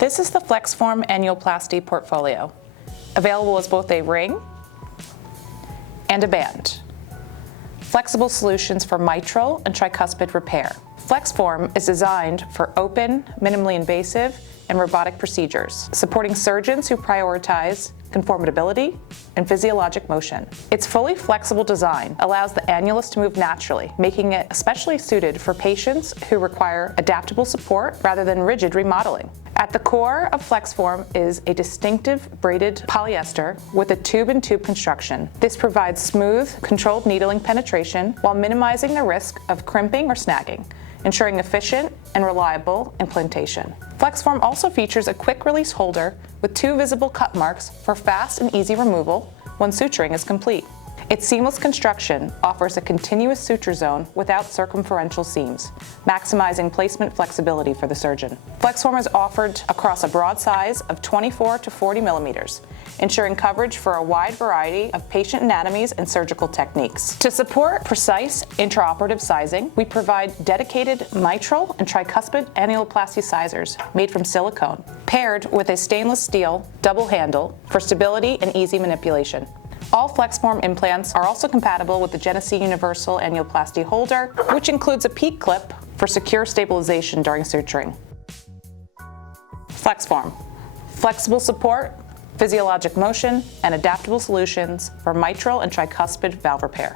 This is the FlexForm Annuloplasty portfolio, available as both a ring and a band. Flexible solutions for mitral and tricuspid repair. FlexForm is designed for open, minimally invasive, and robotic procedures, supporting surgeons who prioritize conformability and physiologic motion. Its fully flexible design allows the annulus to move naturally, making it especially suited for patients who require adaptable support rather than rigid remodeling. At the core of FlexForm is a distinctive braided polyester with a tube-in-tube construction. This provides smooth, controlled needling penetration while minimizing the risk of crimping or snagging, ensuring efficient and reliable implantation. FlexForm also features a quick-release holder with 2 visible cut marks for fast and easy removal when suturing is complete. Its seamless construction offers a continuous suture zone without circumferential seams, maximizing placement flexibility for the surgeon. FlexForm is offered across a broad size of 24 to 40 millimeters, ensuring coverage for a wide variety of patient anatomies and surgical techniques. To support precise intraoperative sizing, we provide dedicated mitral and tricuspid annuloplasty sizers made from silicone, paired with a stainless steel double handle for stability and easy manipulation. All FlexForm implants are also compatible with the Genesee Universal Annuloplasty holder, which includes a PEEK clip for secure stabilization during suturing. FlexForm: flexible support, physiologic motion, and adaptable solutions for mitral and tricuspid valve repair.